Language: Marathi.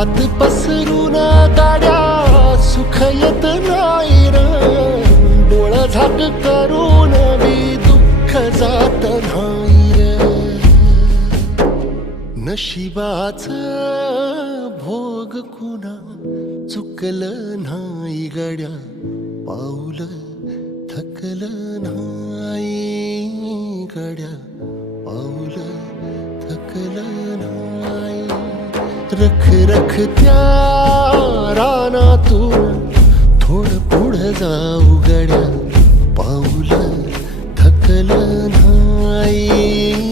हात पसरून गाड्या सुख येत नाही र, डोळं झाक करून बी दुःख जात नाही र. नशिबाच भोग कुणा चुकलं नाही गड्या, पाऊल थकलं नाही गड्या, पाऊल थकलं नाही. रख रख त्या रानातून थोडं पुढं जाऊ गड्या, पाऊल थकलं नाही.